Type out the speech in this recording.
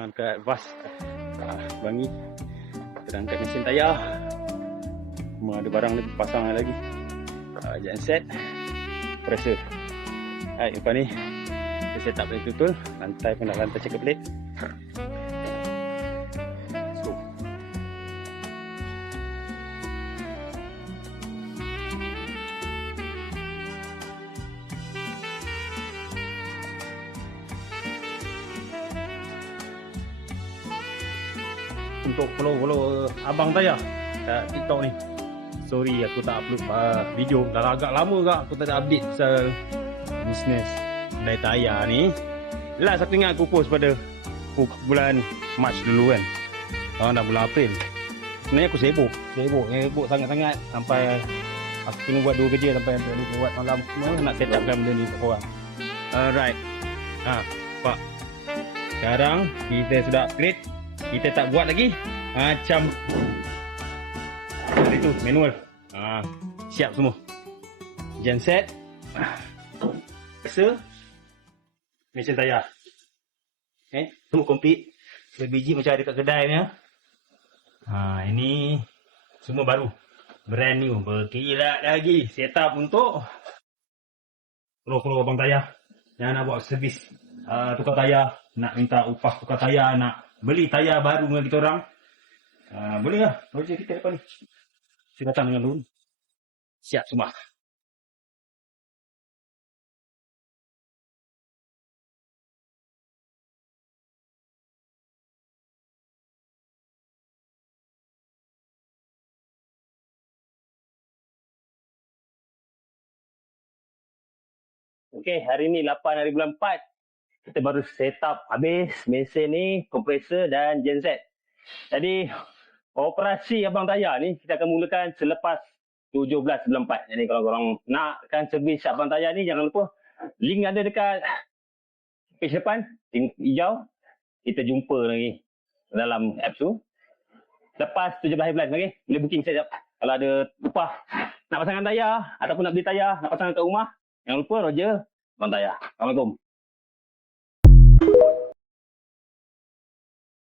Angkat vas Bangi, kita angkat mesin tayar. Semua ada barang lagi, pasang lagi. Genset, pressure. Lepas ni kita set up betul-betul. Lantai pun nak lantai checker plate. So untuk follow Abang Tayar kat TikTok ni. Sorry aku tak upload video. Dah agak lama gak aku tak ada update pasal bisnes kedai tayar ni. Last aku ingat aku post pada bulan Mac dulu kan. Sekarang dah bulan April. Sebenarnya aku sibuk sangat-sangat sampai aku kena buat 2 kerja sampai buat malam semua nak set up benda ni untuk korang. Alright. Pak. Sekarang kita sudah upgrade. Kita tak buat lagi macam itu manual. Siap semua. Genset. Mesin tayar. Semua komplit. Sebiji macam ada kat kedai punya. Ini semua baru. Brand new. Berkilat lagi. Set up untuk follow Abang Tayar yang nak buat servis tukar tayar, nak minta upah tukar tayar, nak beli tayar baru dengan kita orang. Boleh lah. Projek kita depan ni. Kita datang dengan loan. Siap semua. Okey, hari ni 8 hari bulan 4. Kita baru set up habis mesin ni, kompresor dan genset. Jadi, operasi Abang Tayar ni kita akan mulakan selepas 17 bulan 4. Jadi kalau korang nakkan servis Abang Tayar ni, jangan lupa link ada dekat page depan, link hijau. Kita jumpa lagi dalam apps tu. Lepas 17 hari bulan, okey? Boleh booking sekejap. Kalau ada upah nak pasangkan tayar ataupun nak beli tayar, nak pasangkan kat rumah, jangan lupa Roger Abang Tayar. Assalamualaikum.